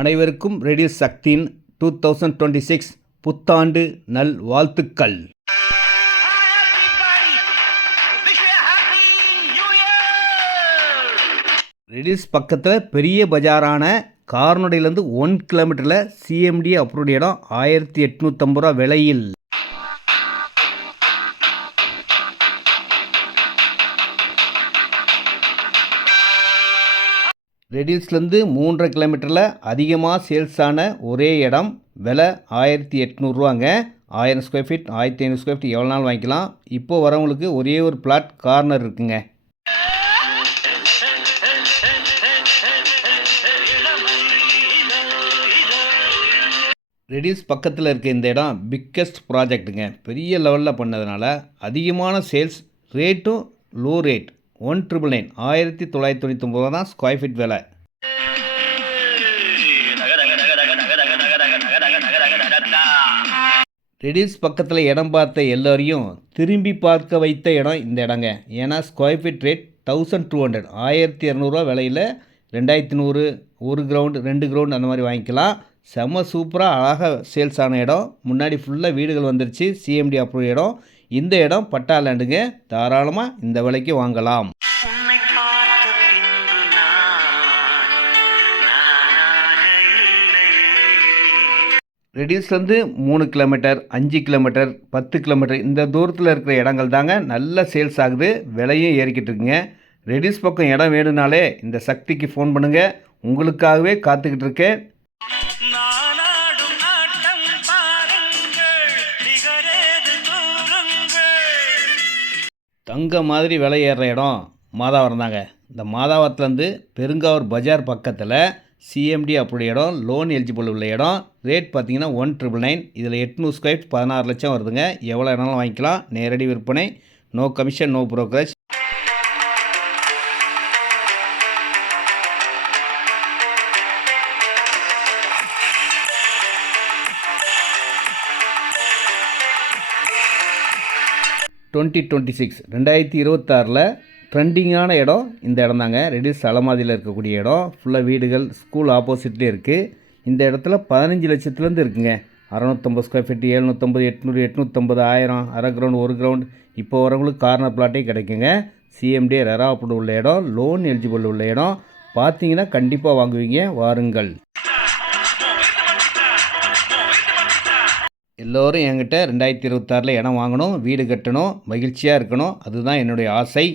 அனைவருக்கும் ரேடியோ சக்தியின் 2026 புத்தாண்டு நல் வாழ்த்துக்கள். ரெடிஸ் பக்கத்தில் பெரிய பஜாரான கார்னடையிலேருந்து 1 கிலோமீட்டரில் சிஎம்டி அப்ரூவ்ட் இடம் 1850 ரூபா விலையில். ரெடில்ஸ்லேருந்து 3.5 கிலோமீட்டரில் அதிகமாக சேல்ஸ் ஆன ஒரே இடம், விலை 1800 ரூபாங்க. 1000 ஸ்கொயர் ஃபீட் 1500 ஸ்கொயர் ஃபீட் எவ்வளோ நாள் வாங்கிக்கலாம். இப்போது வரவங்களுக்கு ஒரே ஒரு பிளாட் கார்னர் இருக்குங்க. ரெடில்ஸ் பக்கத்தில் இருக்க இந்த இடம் பிக்கஸ்ட் ப்ராஜெக்ட்டுங்க. பெரிய லெவலில் பண்ணதுனால அதிகமான சேல்ஸ், ரேட்டும் லோ ரேட். 1999 1999 தான் ஸ்கொயர் ஃபீட் விலை. ரெடில்ஸ் பக்கத்தில் இடம் பார்த்த எல்லோரையும் திரும்பி பார்க்க வைத்த இடம் இந்த இடங்க. ஏன்னா ஸ்கொயர் ஃபீட் ரேட் 1200 1200 விலையில் 2100 1 கிரவுண்டு 2 கிரவுண்டு அந்த மாதிரி வாங்கிக்கலாம். செம்ம சூப்பராக அழகாக சேல்ஸ் ஆன இடம். முன்னாடி ஃபுல்லாக வீடுகள் வந்துருச்சு. சிஎம்டி அப்ரூவ் இடம். இந்த இடம் பட்டா லேண்டுங்க. தாராளமாக இந்த விலைக்கு வாங்கலாம். ரெடில்ஸ்லேருந்து 3 கிலோமீட்டர் 5 கிலோமீட்டர் 10 கிலோமீட்டர் இந்த தூரத்தில் இருக்கிற இடங்கள் தாங்க நல்ல சேல்ஸ் ஆகுது. விலையும் ஏறிக்கிட்டு இருக்குங்க. ரெடில்ஸ் பக்கம் இடம் வேணும்னாலே இந்த சக்திக்கு ஃபோன் பண்ணுங்கள். உங்களுக்காகவே காத்துக்கிட்டு இருக்கேன். தங்க மாதிரி விலை ஏறுற இடம் மாதாவரம் தாங்க. இந்த மாதாவரத்துலேருந்து பெருங்காவூர் பஜார் பக்கத்தில் சிஎம்டி அப்படி இடம், லோன் எலிஜிபிள் உள்ள இடம். ரேட் பார்த்தீங்கன்னா 1999. இதில் 800 ஸ்கொயர் 16 லட்சம் வருதுங்க. எவ்வளோ இடம்னாலும் வாங்கிக்கலாம். நேரடி விற்பனை, நோ கமிஷன், நோ புரோக்கரேஜ். (2026) 2026 ட்ரெண்டிங்கான இடம் இந்த இடம் தாங்க. ரெடில்ஸ் அலமாதியில் இருக்கக்கூடிய இடம். ஃபுல்லாக வீடுகள், ஸ்கூல் ஆப்போசிட்லேயே இருக்குது. இந்த இடத்துல 15 லட்சத்துலேருந்து இருக்குங்க. 650 ஸ்கொயர் ஃபீட் 750 800 850 1000 அரை கிரவுண்ட் 1 கிரவுண்ட். இப்போ வரவங்களுக்கு கார்னர் பிளாட்டே கிடைக்குங்க. சிஎம்டி ரெரா அப்ரூவ்ட் உள்ள இடம், லோன் எலிஜிபிள் உள்ள இடம். பார்த்தீங்கன்னா கண்டிப்பாக வாங்குவீங்க. வாருங்கள். எல்லோரும் என்கிட்ட 2026 இடம் வாங்கணும், வீடு கட்டணும், மகிழ்ச்சியாக இருக்கணும். அதுதான் என்னுடைய ஆசை.